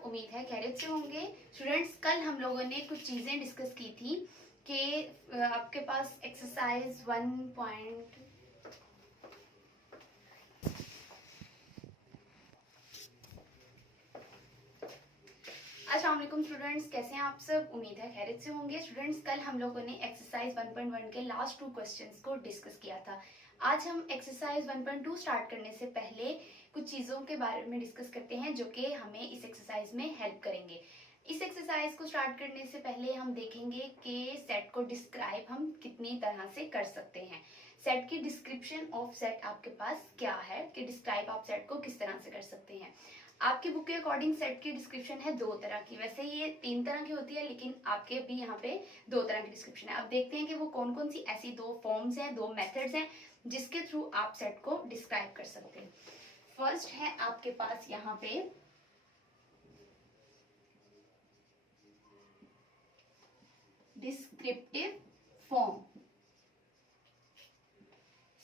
सब, उम्मीद है खैरियत से होंगे। स्टूडेंट्स, कल हम लोगों ने कुछ चीज़ें डिस्कस की थी कि आपके पास एक्सरसाइज 1 अस्सलाम वालेकुम स्टूडेंट्स, कैसे हैं आप सब? उम्मीद है खैरियत से होंगे। स्टूडेंट्स, कल हम लोगों ने एक्सरसाइज 1.1 के लास्ट 2 क्वेश्चंस को डिस्कस किया था। आज हम एक्सरसाइज 1.2 स्टार्ट करने से पहले कुछ चीज़ों के बारे में डिस्कस करते हैं जो कि हमें इस एक्सरसाइज में हेल्प करेंगे। इस एक्सरसाइज को स्टार्ट करने से पहले हम देखेंगे कि सेट को डिस्क्राइब हम कितनी तरह से कर सकते हैं। सेट की डिस्क्रिप्शन ऑफ सेट आपके पास क्या है कि डिस्क्राइब आप सेट को किस तरह से कर सकते हैं। आपकी बुक के अकॉर्डिंग सेट की डिस्क्रिप्शन है 2 तरह की। वैसे ये 3 तरह की होती है, लेकिन आपके भी यहाँ पे 2 तरह की डिस्क्रिप्शन है। अब देखते हैं कि वो कौन कौन सी ऐसी 2 फॉर्म्स हैं, 2 मेथड्स हैं जिसके थ्रू आप सेट को डिस्क्राइब कर सकते हैं। फर्स्ट है आपके पास यहाँ पे डिस्क्रिप्टिव फॉर्म।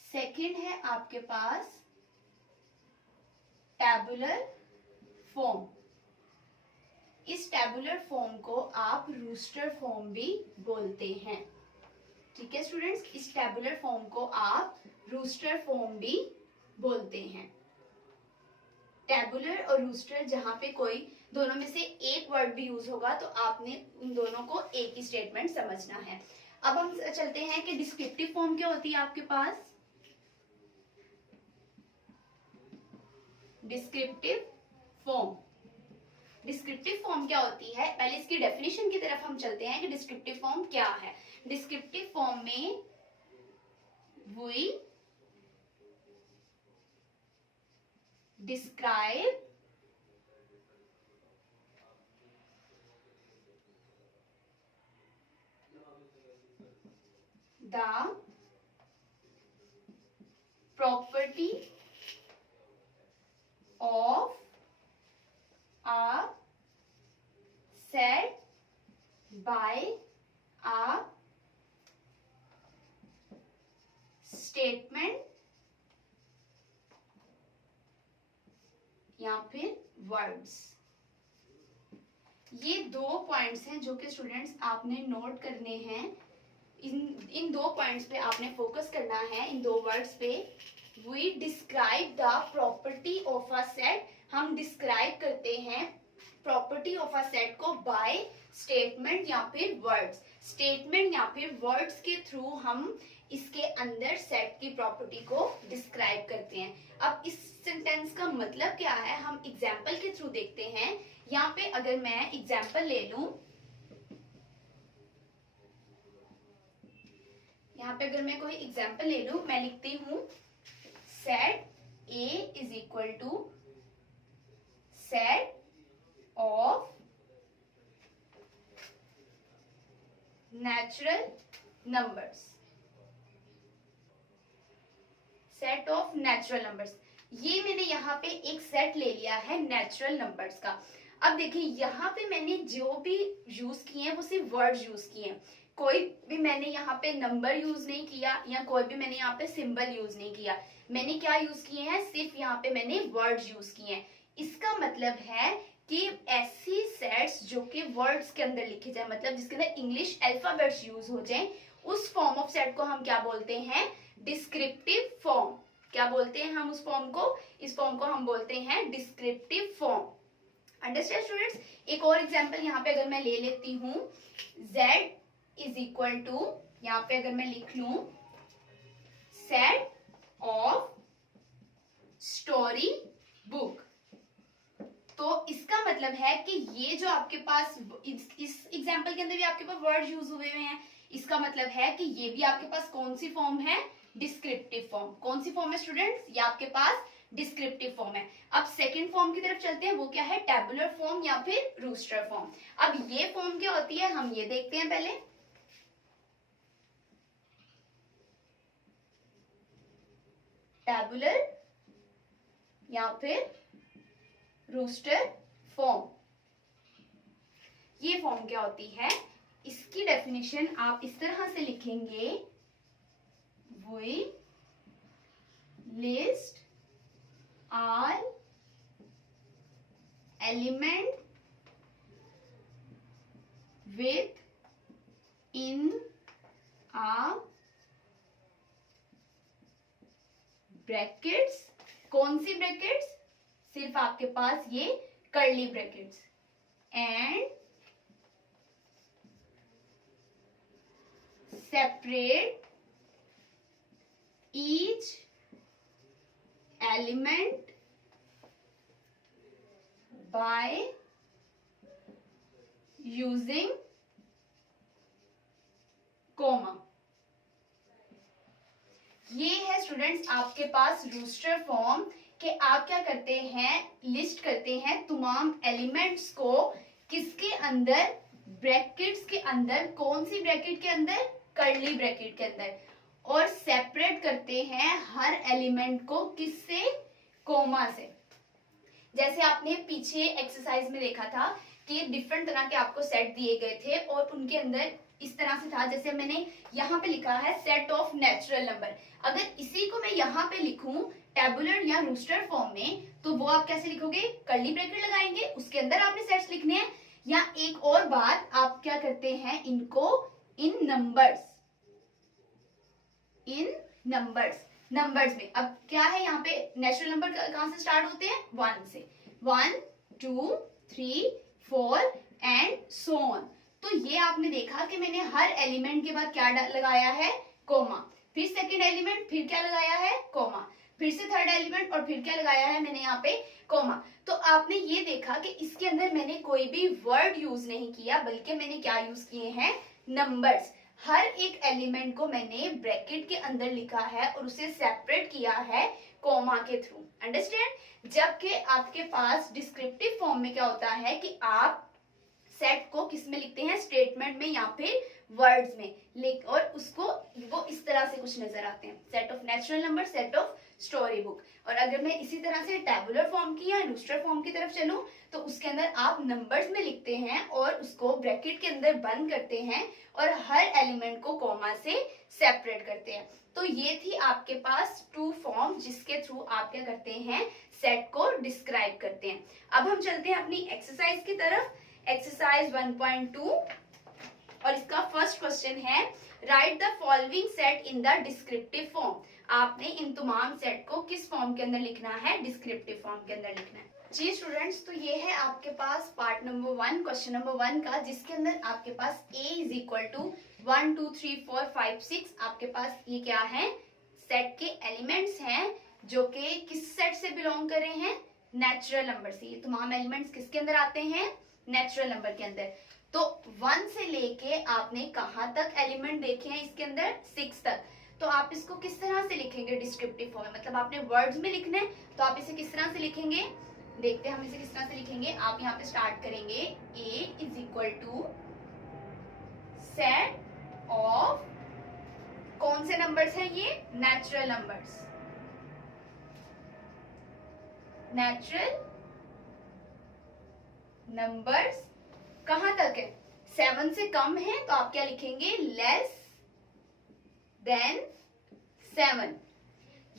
सेकंड है आपके पास टैबुलर फॉर्म। इस टैबुलर फॉर्म को आप रूस्टर फॉर्म भी बोलते हैं। ठीक है स्टूडेंट्स, इस टैबुलर फॉर्म को आप रूस्टर फॉर्म भी बोलते हैं। टैबुलर और रूस्टर, जहां पे कोई दोनों में से एक वर्ड भी यूज होगा तो आपने उन दोनों को एक ही स्टेटमेंट समझना है। अब हम चलते हैं कि डिस्क्रिप्टिव फॉर्म क्या होती है आपके पास। डिस्क्रिप्टिव फॉर्म, डिस्क्रिप्टिव फॉर्म क्या होती है, पहले इसकी डेफिनेशन की तरफ हम चलते हैं कि डिस्क्रिप्टिव फॉर्म क्या है। डिस्क्रिप्टिव फॉर्म में we describe the property of a set by a statement या फिर वर्ड्स। ये 2 पॉइंट्स हैं जो कि स्टूडेंट्स आपने नोट करने हैं। इन 2 पॉइंट्स पे आपने फोकस करना है, इन 2 वर्ड्स पे। We describe the property of a set, हम डिस्क्राइब करते हैं प्रॉपर्टी ऑफ अ सेट को बाय स्टेटमेंट या फिर वर्ड्स। स्टेटमेंट या फिर वर्ड्स के थ्रू हम इसके अंदर सेट की प्रॉपर्टी को डिस्क्राइब करते हैं। अब इस सेंटेंस का मतलब क्या है हम एग्जाम्पल के थ्रू देखते हैं। यहाँ पे अगर मैं एग्जाम्पल ले लूं, यहाँ पे अगर मैं कोई एग्जाम्पल ले लूं, मैं लिखती हूं set A is equal to set of natural numbers. Set of natural numbers, ये मैंने यहाँ पे एक सेट ले लिया है नेचुरल नंबर्स का। अब देखिए यहाँ पे मैंने जो भी यूज किए हैं वो सिर्फ वर्ड यूज किए हैं। कोई भी मैंने यहाँ पे नंबर यूज नहीं किया या कोई भी मैंने यहाँ पे सिंबल यूज नहीं किया। मैंने क्या यूज किए हैं, सिर्फ यहाँ पे मैंने वर्ड यूज किए हैं। इसका मतलब है कि ऐसी सेट्स जो कि वर्ड्स के अंदर लिखे जाए, मतलब जिसके अंदर इंग्लिश अल्फाबेट्स यूज हो जाए, उस फॉर्म ऑफ सेट को हम क्या बोलते हैं, डिस्क्रिप्टिव फॉर्म। क्या बोलते हैं हम उस फॉर्म को, इस फॉर्म को हम बोलते हैं डिस्क्रिप्टिव फॉर्म। Understand students. एक और एग्जांपल यहाँ पे अगर मैं ले लेती हूँ, z इज इक्वल टू, यहाँ पे अगर मैं लिख लूं सेट ऑफ स्टोरी बुक, तो इसका मतलब है कि ये जो आपके पास इस एग्जांपल के अंदर भी आपके पास वर्ड यूज हुए हैं, इसका मतलब है कि ये भी आपके पास कौन सी फॉर्म है, डिस्क्रिप्टिव फॉर्म। कौन सी फॉर्म है स्टूडेंट्स, ये आपके पास डिस्क्रिप्टिव फॉर्म है। अब सेकंड फॉर्म की तरफ चलते हैं, वो क्या है, टैबुलर फॉर्म या फिर रूस्टर फॉर्म। अब ये फॉर्म क्या होती है हम ये देखते हैं पहले। टैबुलर या फिर रूस्टर फॉर्म, ये फॉर्म क्या होती है, इसकी डेफिनेशन आप इस तरह से लिखेंगे, we list all element within a brackets, कौन सी ब्रैकेट्स, सिर्फ आपके पास ये curly brackets, and separate each element by using comma. ये है स्टूडेंट्स आपके पास रूस्टर फॉर्म कि आप क्या करते हैं, लिस्ट करते हैं तमाम एलिमेंट्स को किसके अंदर, ब्रैकेट्स के अंदर, कौन सी ब्रैकेट के अंदर, कर्ली ब्रैकेट के अंदर, और सेपरेट करते हैं हर एलिमेंट को किससे, कोमा से। जैसे आपने पीछे एक्सरसाइज में देखा था कि डिफरेंट तरह के आपको सेट दिए गए थे और उनके अंदर इस तरह से था, जैसे मैंने यहाँ पे लिखा है सेट ऑफ नेचुरल नंबर। अगर इसी को मैं यहाँ पे लिखूं टेबुलर या रूस्टर फॉर्म में, तो वो आप कैसे लिखोगे, कर्ली ब्रैकेट लगाएंगे, उसके अंदर आपने सेट्स लिखने हैं, या एक और बात आप क्या करते हैं, इनको इन नंबर्स में। अब क्या है यहाँ पे, नेचुरल नंबर कहां से स्टार्ट होते हैं, 1 से, 1 2 3 4 एंड सो ऑन। तो ये आपने देखा कि मैंने हर एलिमेंट के बाद क्या लगाया है, कोमा, फिर सेकंड एलिमेंट, फिर क्या लगाया है, कोमा, फिर से थर्ड एलिमेंट, और फिर क्या लगाया है मैंने यहाँ पे, कोमा। तो आपने ये देखा कि इसके अंदर मैंने कोई भी वर्ड यूज नहीं किया, बल्कि मैंने क्या यूज किए हैं, नंबर्स। हर एक एलिमेंट को मैंने ब्रैकेट के अंदर लिखा है और उसे सेपरेट किया है कोमा के थ्रू, अंडरस्टैंड। जबकि आपके पास डिस्क्रिप्टिव फॉर्म में क्या होता है कि आप सेट को किस में लिखते हैं, स्टेटमेंट में या फिर वर्ड्स में लिख, और उसको वो इस तरह से कुछ नजर आते हैं, set of natural number, set of story book. और अगर मैं इसी तरह से टेबुलर फॉर्म की या रूस्टर फॉर्म की तरफ चलूं, तो उसके अंदर आप नंबर्स में लिखते हैं और उसको ब्रैकेट के अंदर बंद करते हैं और हर एलिमेंट को कोमा से सेपरेट करते हैं। तो ये थी आपके पास 2 फॉर्म जिसके थ्रू आप क्या करते हैं, सेट को डिस्क्राइब करते हैं। अब हम चलते हैं अपनी एक्सरसाइज की तरफ, एक्सरसाइज 1.2, और इसका फर्स्ट क्वेश्चन है, right the following set in the descriptive form. आपने इन तमाम सेट को किस फॉर्म के अंदर लिखना है, डिस्क्रिप्टिव फॉर्म के अंदर लिखना है। जी स्टूडेंट्स, तो ये है आपके पास पार्ट नंबर 1, क्वेश्चन नंबर 1 का, जिसके अंदर आपके पास a इज इक्वल टू 1 2 3 4 5 6 आपके पास ये क्या है, सेट के एलिमेंट्स हैं जो कि किस सेट से बिलोंग कर रहे हैं, नेचुरल नंबर से। ये तमाम एलिमेंट्स किसके अंदर आते हैं, नेचुरल नंबर के अंदर। तो 1 से लेके आपने कहां तक एलिमेंट देखे हैं इसके अंदर, 6 तक। तो आप इसको किस तरह से लिखेंगे डिस्क्रिप्टिव फॉर्म में, मतलब आपने वर्ड्स में लिखना है, तो आप इसे किस तरह से लिखेंगे, देखते हैं हम इसे किस तरह से लिखेंगे। आप यहाँ पे स्टार्ट करेंगे, a is equal to set of, कौन से नंबर्स हैं ये, नेचुरल नंबर्स, नेचुरल नंबर्स कहां तक है, 7 से कम है, तो आप क्या लिखेंगे, लेस देन 7,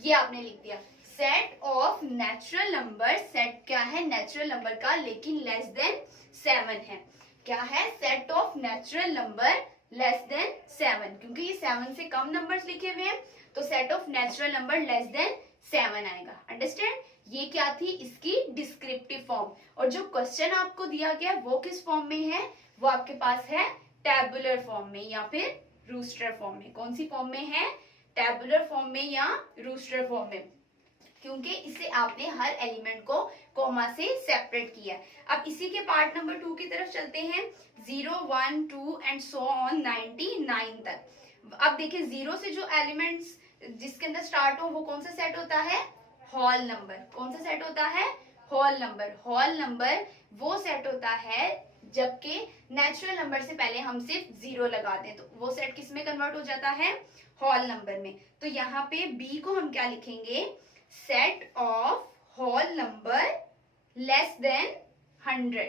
ये आपने लिख दिया। Set of natural number, set क्या है, नेचुरल नंबर का, लेकिन लेस देन 7 है। क्या है, set of natural number less then 7, क्योंकि ये 7 से कम नंबर्स लिखे हुए हैं, तो set of natural number less then 7 आएगा, अंडरस्टैंड। ये क्या थी, इसकी डिस्क्रिप्टिव फॉर्म। और जो क्वेश्चन आपको दिया गया वो किस फॉर्म में है, वो आपके पास है टेबुलर फॉर्म में या फिर रूस्टर फॉर्म में। कौन सी फॉर्म में है, टेबुलर फॉर्म में या रूस्टर फॉर्म में, क्योंकि इसे आपने हर एलिमेंट को कोमा से सेपरेट किया। अब इसी के पार्ट नंबर 2 की तरफ चलते हैं, 0 1 2 एंड सो ऑन 99 तक। अब देखिए 0 से जो एलिमेंट्स जिसके अंदर स्टार्ट हो वो कौन सा सेट होता है, होल नंबर। कौन सा सेट होता है, होल नंबर। होल नंबर वो सेट होता है जबकि नेचुरल नंबर से पहले हम सिर्फ 0 लगाते हैं, तो वो सेट किस में कन्वर्ट हो जाता है, होल नंबर में। तो यहाँ पे बी को हम क्या लिखेंगे, set of whole number less than 100।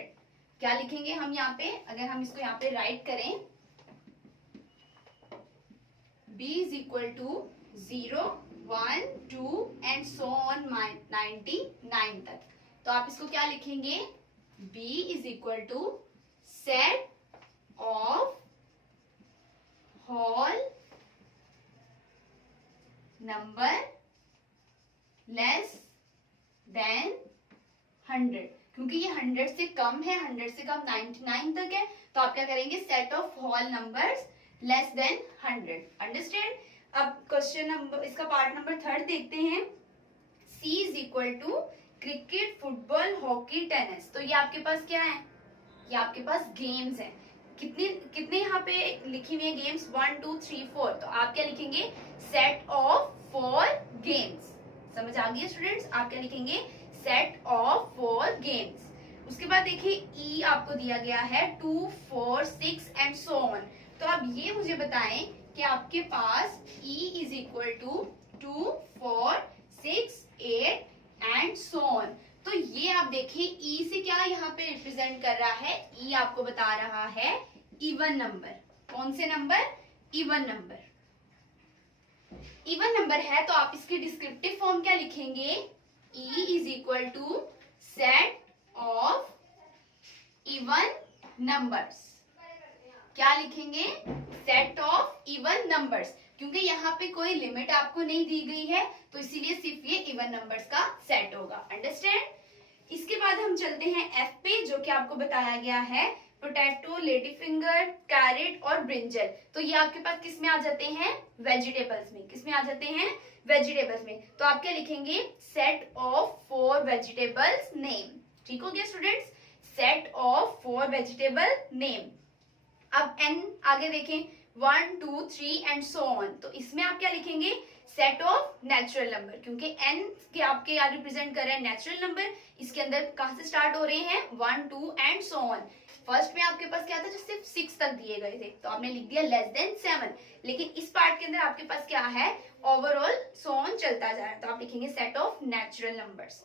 क्या लिखेंगे हम यहाँ पे, अगर हम इसको यहाँ पे राइट करें, b is equal to 0 1 2 and so on 99 तक। तो आप इसको क्या लिखेंगे, b is equal to set of whole number less than 100, क्योंकि ये 100 से कम है, 100 से कम 99 तक है, तो आप क्या करेंगे, set of whole numbers less than 100। Understand. अब क्वेश्चन नंबर, इसका पार्ट नंबर 3 देखते हैं। C is equal to cricket, football, hockey, tennis. तो ये आपके पास क्या है, ये आपके पास गेम्स है। कितने कितने यहाँ पे लिखी हुई है गेम्स, 1 2 3 4। तो आप क्या लिखेंगे, सेट ऑफ 4 गेम्स। समझ आ गई स्टूडेंट्स, आप क्या लिखेंगे, सेट ऑफ 4 गेम्स। उसके बाद देखिए E आपको दिया गया है 2 4 6 एंड सो ऑन। तो अब ये मुझे बताएं कि आपके पास E is equal to 2 4 6 8 and so on. तो ये आप देखिए E से क्या यहाँ पे रिप्रेजेंट कर रहा है, E आपको बता रहा है इवन नंबर। कौन से नंबर, इवन नंबर। इवन नंबर है तो आप इसकी डिस्क्रिप्टिव फॉर्म क्या लिखेंगे, E is equal to set of even numbers. क्या लिखेंगे, सेट ऑफ इवन नंबर्स, क्योंकि यहाँ पे कोई लिमिट आपको नहीं दी गई है, तो इसीलिए सिर्फ ये इवन नंबर्स का सेट होगा। अंडरस्टैंड। इसके बाद हम चलते हैं F पे, जो कि आपको बताया गया है पोटैटो, लेडी फिंगर, कैरेट और ब्रिंजल। तो ये आपके पास किस में आ जाते हैं, वेजिटेबल्स में। किस में आ जाते हैं, वेजिटेबल्स में। तो आप क्या लिखेंगे, सेट ऑफ 4 वेजिटेबल्स नेम। ठीक हो गया students, set of 4 vegetable name. अब N आगे देखें, 1 2 3 एंड सो ऑन। तो इसमें आप क्या लिखेंगे, सेट ऑफ नेचुरल नंबर, क्योंकि N के आपके यहाँ रिप्रेजेंट कर रहे हैं नेचुरल नंबर। इसके अंदर कहां से स्टार्ट हो रहे हैं, 1 2 एंड सो ऑन। फर्स्ट में आपके पास क्या था, जो सिर्फ 6 तक दिए गए थे, तो आपने लिख दिया लेस देन 7। लेकिन इस पार्ट के अंदर आपके पास क्या है, ओवरऑल सो ऑन चलता जा रहा है, तो आप लिखेंगे सेट ऑफ नेचुरल नंबर्स।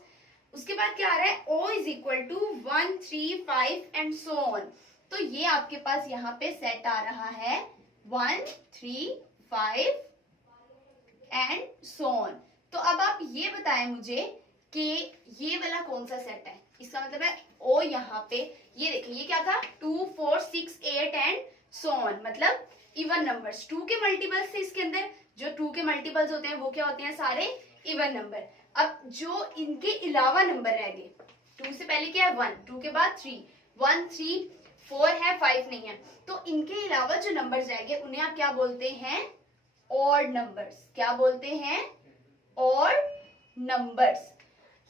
उसके बाद क्या आ रहा है, O is equal to 1 3 5 and so on. तो ये आपके पास यहाँ पे सेट आ रहा है 1 3 5 एंड सो ऑन। तो अब आप ये बताएं मुझे कि ये वाला कौन सा सेट है। इसका मतलब है O यहाँ पे, ये देखिए ये क्या था, 2 4 6 8 एंड सो ऑन, मतलब इवन नंबर्स। 2 के मल्टीपल्स से इसके अंदर, जो 2 के मल्टीपल्स होते हैं वो क्या होते हैं, सारे इवन नंबर। अब जो इनके अलावा नंबर रह गए, 2 से पहले क्या है 1, 2 के बाद 3, 1 3 4 है, 5 नहीं है, तो इनके अलावा जो नंबर्स रह गए उन्हें आप क्या बोलते हैं, ऑड नंबर्स। क्या बोलते हैं, ऑड नंबर्स।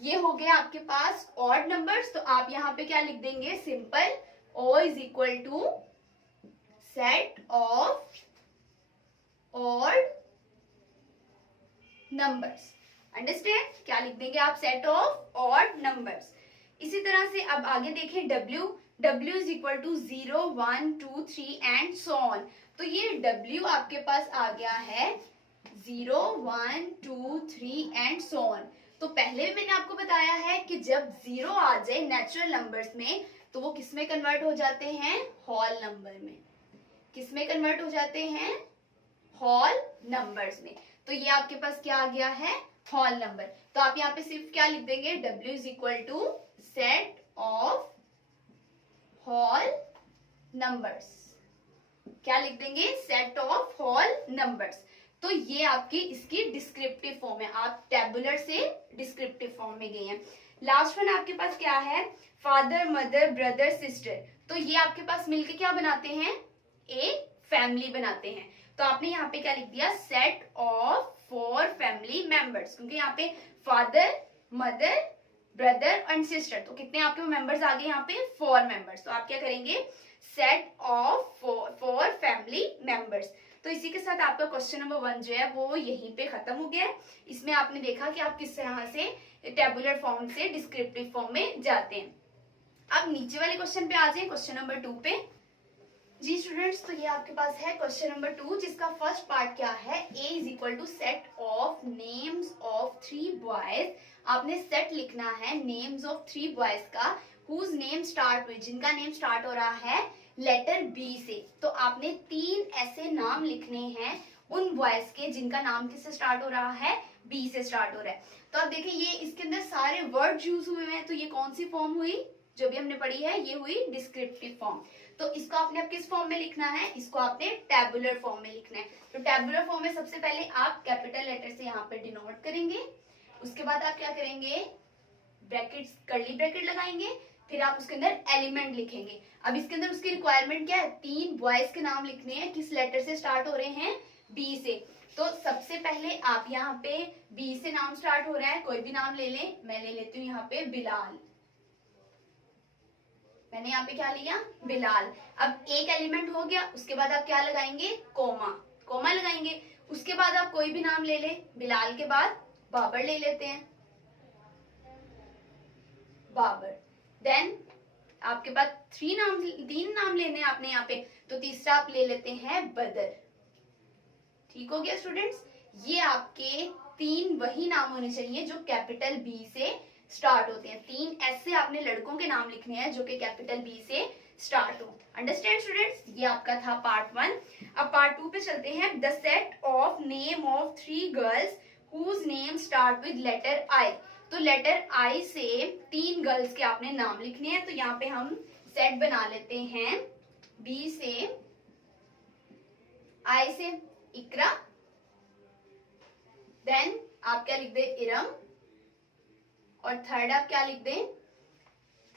ये हो गया आपके पास ऑड नंबर्स। तो आप यहाँ पे क्या लिख देंगे, simple O is equal to set of odd numbers. Understand. क्या लिख देंगे आप, सेट ऑफ ऑड नंबर्स। इसी तरह से अब आगे देखें W is equal to 0 1 2 3 and so on. तो ये W आपके पास आ गया है 0 1 2 3 एंड सो ऑन। तो पहले भी मैंने आपको बताया है कि जब 0 आ जाए नेचुरल नंबर्स में, तो वो किस में कन्वर्ट हो जाते हैं, होल नंबर में। किस में कन्वर्ट हो जाते हैं, होल नंबर्स में। तो ये आपके पास क्या आ गया है, होल नंबर। तो आप यहाँ पे सिर्फ क्या लिख देंगे, W is equal to set of whole numbers. क्या लिख देंगे, सेट ऑफ होल नंबर्स। तो ये आपकी इसकी डिस्क्रिप्टिव फॉर्म है, आप टेबुलर से डिस्क्रिप्टिव फॉर्म में गए हैं। लास्ट वन आपके पास क्या है, फादर मदर ब्रदर सिस्टर। तो ये आपके पास मिलके क्या बनाते हैं, एक फैमिली बनाते हैं। तो आपने यहाँ पे क्या लिख दिया, सेट ऑफ 4 फैमिली मेंबर्स, क्योंकि यहाँ पे father mother brother and sister, तो कितने आपके मेंबर्स आ गए यहाँ पे, 4 मेंबर्स। तो आप क्या करेंगे, सेट ऑफ 4 फैमिली मेंबर्स। तो इसी के साथ आपका क्वेश्चन नंबर 1 जो है वो यहीं पे खत्म हो गया है। इसमें आपने देखा कि आप किस तरह से टेबुलर फॉर्म से डिस्क्रिप्टिव फॉर्म में जाते हैं। अब नीचे वाले क्वेश्चन पे आ जाए, क्वेश्चन नंबर 2 पे। जी स्टूडेंट्स, तो ये आपके पास है क्वेश्चन नंबर 2, जिसका फर्स्ट पार्ट क्या है, A is equal to set of names of 3 boys. आपने सेट लिखना है नेम्स ऑफ 3 बॉयज का, हुज नेम स्टार्ट विद, जिनका नेम स्टार्ट हो रहा है लेटर B से। तो आपने 3 ऐसे नाम लिखने हैं उन बॉयज के जिनका नाम किससे स्टार्ट हो रहा है, B से स्टार्ट हो रहा है। तो अब देखिए ये इसके अंदर सारे वर्ड यूज हुए हैं, तो ये कौन सी फॉर्म हुई, जो भी हमने पढ़ी है, ये हुई डिस्क्रिप्टिव फॉर्म। तो इसको आपने अब किस फॉर्म में लिखना है, इसको आपने टैबुलर फॉर्म में लिखना है। तो टैबुलर फॉर्म में सबसे पहले आप कैपिटल लेटर से यहाँ पे डिनोट करेंगे, उसके बाद आप क्या करेंगे, ब्रैकेट्स, कर्ली ब्रैकेट लगाएंगे, फिर आप उसके अंदर एलिमेंट लिखेंगे। अब इसके अंदर उसकी रिक्वायरमेंट क्या है, 3 बॉयज के नाम लिखने हैं, किस लेटर से स्टार्ट हो रहे हैं, बी से। तो सबसे पहले आप यहाँ पे बी से नाम स्टार्ट हो रहा है, कोई भी नाम ले लें, मैं ले लेती हूँ यहाँ पे बिलाल, मैंने यहाँ पे क्या लिया, बिलाल। अब एक एलिमेंट हो गया, उसके बाद आप क्या लगाएंगे, कोमा, कोमा लगाएंगे। उसके बाद आप कोई भी नाम ले लें, बिलाल के बाद बाबर ले लेते हैं, बाबर। देन आपके पास 3 नाम लेने हैं आपने यहाँ पे, तो तीसरा आप ले लेते हैं बदर। ठीक हो गया स्टूडेंट्स, ये आपके 3 वही नाम होने चाहिए जो कैपिटल बी से स्टार्ट होते हैं। 3 ऐसे आपने लड़कों के नाम लिखने हैं जो कि कैपिटल बी से स्टार्ट हो। अंडरस्टैंड स्टूडेंट्स, ये आपका था पार्ट 1। अब पार्ट 2 पे चलते हैं। The set of name of 3 girls whose name start with letter I. तो लेटर आई से 3 गर्ल्स के आपने नाम लिखने हैं। तो यहाँ पे हम सेट बना लेते हैं, बी से, आई से इकरा, देन आप क्या लिख दे, इरम, और थर्ड आप क्या लिख दें,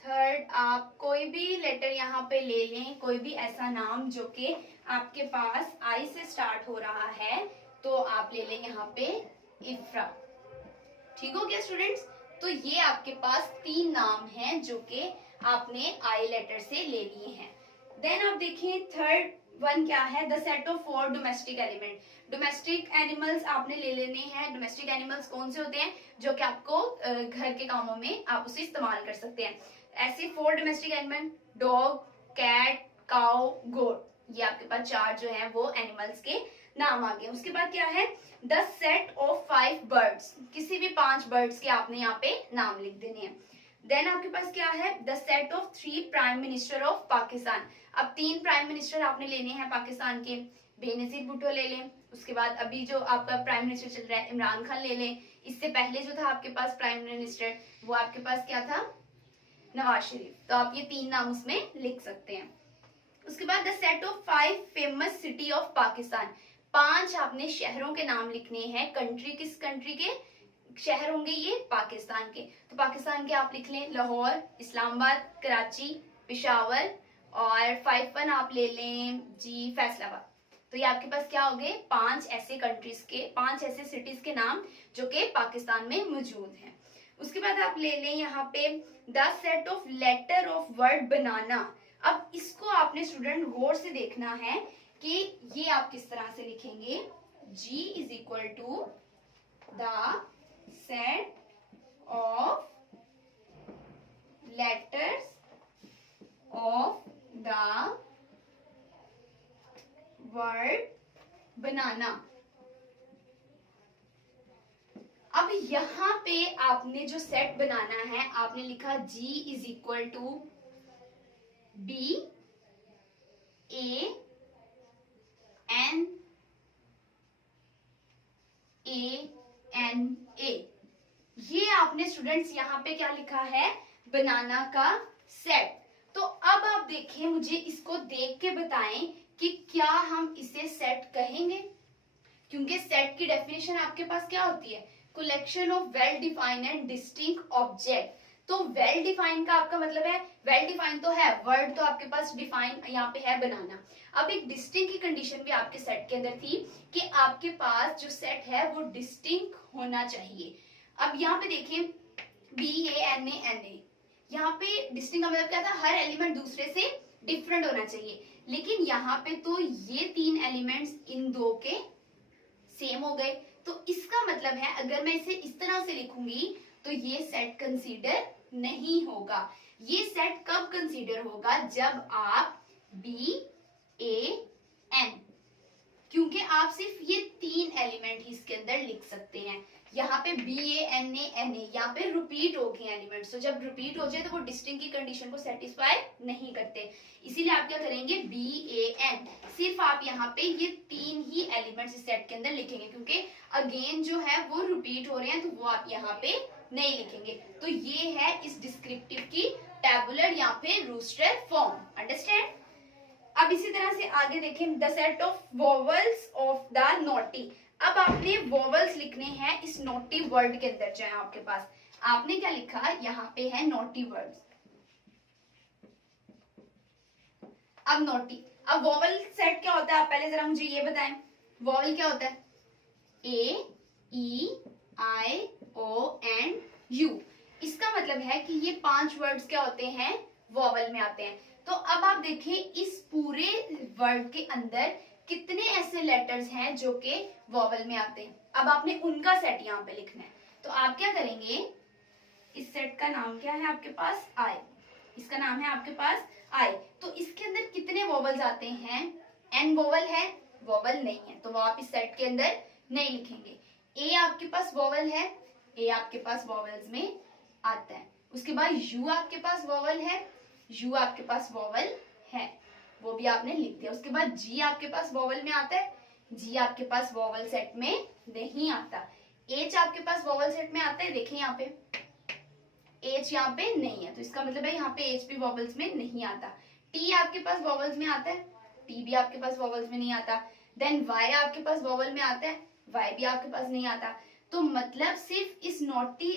थर्ड आप कोई भी लेटर यहाँ पे ले लें, कोई भी ऐसा नाम जो कि आपके पास आई से स्टार्ट हो रहा है, तो आप ले लें यहाँ पे इफ्रा। ठीक हो गया स्टूडेंट्स, तो ये आपके पास 3 नाम हैं जो कि आपने आई लेटर से ले लिए हैं। देन आप देखिए थर्ड वन क्या है, the set of 4 domestic element. Domestic animals आपने ले लेने हैं। डोमेस्टिक एनिमल्स कौन से होते हैं, जो कि आपको घर के कामों में आप उसे इस्तेमाल कर सकते हैं। ऐसे 4 domestic animal, dog, cat, cow, goat, ये आपके पास 4 जो है वो एनिमल्स के नाम आ गए। उसके बाद क्या है, द सेट ऑफ 5 बर्ड्स, किसी भी 5 बर्ड्स के आपने यहाँ पे नाम लिख देने हैं। देन आपके पास क्या है, the set of 3 prime minister of Pakistan. अब 3 प्राइम मिनिस्टर आपने लेने हैं पाकिस्तान के, बेनजीर भुट्टो ले लें, उसके बाद अभी जो आपका प्राइम मिनिस्टर चल रहा है इमरान खान ले लें, इससे पहले जो था आपके पास प्राइम मिनिस्टर वो आपके पास क्या था, नवाज शरीफ। तो आप ये 3 नाम उसमें लिख सकते हैं। उसके बाद the set of 5 famous city of Pakistan. 5 आपने शहरों के नाम लिखने हैं। कंट्री, किस कंट्री के शहर होंगे ये, पाकिस्तान के। तो पाकिस्तान के आप लिख लें लाहौर, इस्लामाबाद, कराची, पेशावर, और 5 वन आप ले लें जी फैसलाबाद। तो ये आपके पास क्या हो गए, 5 ऐसे कंट्रीज के, 5 ऐसे सिटीज के नाम जो कि पाकिस्तान में मौजूद हैं। उसके बाद आप ले लें यहाँ पे the set of letter of word banana. अब इसको आपने स्टूडेंट गौर से देखना है कि ये आप किस तरह से लिखेंगे, G is equal to the set of letters of the word banana. अब यहां पे आपने जो सेट बनाना है, आपने लिखा G is equal to B A N A। ये आपने स्टूडेंट्स यहाँ पे क्या लिखा है, बनाना का सेट। तो अब आप देखिए, मुझे इसको देख के बताएं कि क्या हम इसे सेट कहेंगे, क्योंकि सेट की डेफिनेशन आपके पास क्या होती है, collection of well defined and distinct object. तो वेल डिफाइन का आपका मतलब है, वेल डिफाइन तो है, वर्ड तो आपके पास डिफाइन यहाँ पे है बनाना। अब एक डिस्टिंक्ट की कंडीशन भी आपके सेट के अंदर थी कि आपके पास जो सेट है वो डिस्टिंक्ट होना चाहिए। अब यहाँ पे देखिए BANA, यहाँ पे डिस्टिंक्ट का मतलब क्या था, हर एलिमेंट दूसरे से डिफरेंट होना चाहिए। लेकिन यहाँ पे तो ये 3 एलिमेंट्स इन 2 के सेम हो गए। तो इसका मतलब है अगर मैं इसे इस तरह से लिखूंगी तो ये सेट कंसीडर नहीं होगा। ये सेट कब कंसीडर होगा, जब आप BAN, क्योंकि आप सिर्फ ये 3 एलिमेंट ही इसके अंदर लिख सकते हैं। यहाँ पे BANA, यहाँ पे रिपीट हो गए एलिमेंट्स। तो जब रिपीट हो जाए तो वो डिस्टिंक्ट की कंडीशन को सेटिस्फाई नहीं करते, इसीलिए आप क्या करेंगे, BAN। सिर्फ आप यहाँ पे ये 3 ही एलिमेंट्स इस सेट के अंदर लिखेंगे, क्योंकि अगेन जो है वो रिपीट हो रहे हैं, तो वो आप यहाँ पे नहीं लिखेंगे। तो ये है इस डिस्क्रिप्टिव की टैबुलर या फिर रूस्टर फॉर्म। अंडरस्टैंड। अब इसी तरह से आगे देखें, the set of vowels of the naughty. अब आपने वोवल्स लिखने हैं इस नोटी वर्ड के अंदर, जो है आपके पास आपने क्या लिखा, यहाँ पे है नोटी वर्ड्स। अब नोटी, अब वोवल सेट क्या होता है, आप पहले जरा मुझे ये बताएं, वोवल क्या होता है, ए, ई, आई, ओ एंड यू। इसका मतलब है कि ये 5 वर्ड्स क्या होते हैं, वोवल में आते हैं। तो अब आप देखें इस पूरे वर्ड के अंदर कितने ऐसे लेटर्स हैं जो कि वोवल में आते हैं। अब आपने उनका सेट यहाँ पे लिखना है। तो आप क्या करेंगे, इस सेट का नाम क्या है आपके पास, आई। इसका नाम है आपके पास आई। तो इसके अंदर कितने वोवल्स आते हैं, एन वोवल है, वोवल नहीं है, तो वो आप इस सेट के अंदर नहीं लिखेंगे। ए आपके पास वोवल है, ए आपके पास वोवल्स में आता है। उसके बाद यू आपके पास वोवल है, यू आपके पास वोवल है, वो भी आपने लिख दिया। उसके बाद जी आपके पास वोवल में आता है, जी आपके पास वोवल सेट में नहीं आता। एच आपके पास वोवल सेट में आता है, देखिए यहाँ पे एच यहाँ पे नहीं है, तो इसका मतलब है यहाँ पे एच भी वोवल्स में नहीं आता। टी आपके पास वोवल्स में आता है, टी भी आपके पास वोवल्स में नहीं आता। देन वाई आपके पास वोवल में आता है, वाई भी आपके पास नहीं आता। तो मतलब सिर्फ इस नोटी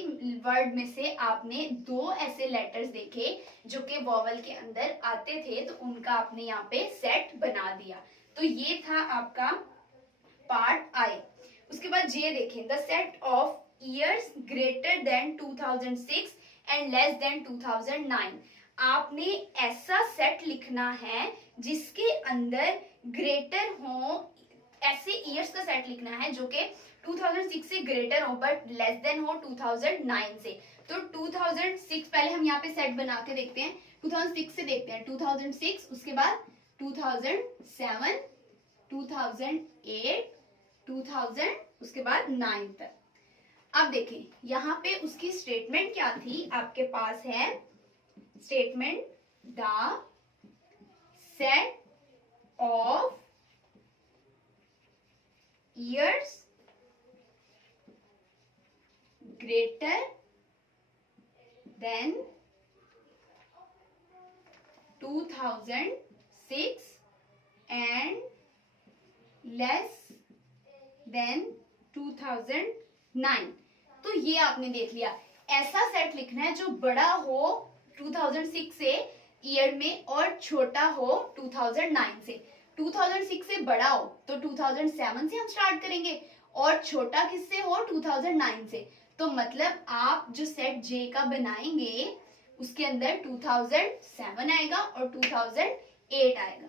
वर्ड में से आपने 2 ऐसे लेटर्स देखे जो कि वोवल के अंदर आते थे, तो उनका आपने यहाँ पे सेट बना दिया। तो ये था आपका पार्ट आई। उसके बाद जे देखें, the set of years greater than 2006 and less than 2009। आपने ऐसा सेट लिखना है जिसके अंदर ग्रेटर हो, ऐसे ईयर्स का सेट लिखना है जो कि 2006 से ग्रेटर हो बट लेस देन हो 2009 से। तो 2006 पहले हम यहाँ पे सेट बना के देखते हैं, 2006 से देखते हैं, 2006, उसके बाद 2007, 2008, 2000, उसके बाद 9 तक। अब देखें यहाँ पे उसकी स्टेटमेंट क्या थी, आपके पास है statement, the set of years greater than 2006 and less than 2009। तो ये आपने देख लिया, ऐसा सेट लिखना है जो बड़ा हो 2006 से ईयर में और छोटा हो 2009 से। 2006 से बड़ा हो तो 2007 से हम स्टार्ट करेंगे और छोटा किससे हो, 2009 से। तो मतलब आप जो सेट जे का बनाएंगे उसके अंदर 2007 आएगा और 2008 आएगा,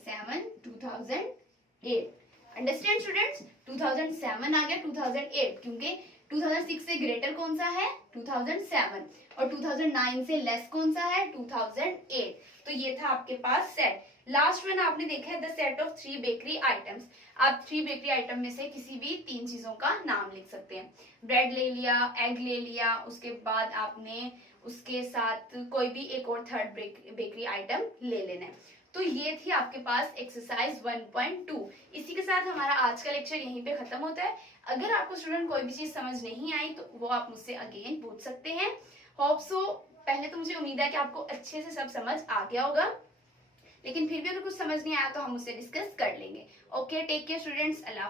7, 2008। अंडरस्टैंड स्टूडेंट्स, 2007 आ गया, 2008, क्योंकि 2006 से ग्रेटर कौन सा है, 2007, और 2009 से लेस कौन सा है, 2008। तो ये था आपके पास सेट। लास्ट वन आपने देखा है the set of 3 bakery items. आप 3 बेकरी आइटम में से किसी भी 3 चीजों का नाम लिख सकते हैं। ब्रेड ले लिया, एग ले लिया, उसके बाद आपने उसके साथ कोई भी एक और थर्ड बेकरी आइटम ले लेना है। तो ये थी आपके पास एक्सरसाइज 1.2। इसी के साथ हमारा आज का लेक्चर यहीं पे खत्म होता है। अगर आपको स्टूडेंट कोई भी चीज समझ नहीं आई तो वो आप मुझसे अगेन पूछ सकते हैं। होप सो, पहले तो मुझे उम्मीद है कि आपको अच्छे से सब समझ आ गया होगा, लेकिन फिर भी अगर कुछ समझ नहीं आया तो हम उससे डिस्कस कर लेंगे। ओके, टेक केयर स्टूडेंट्स, अल्लाह।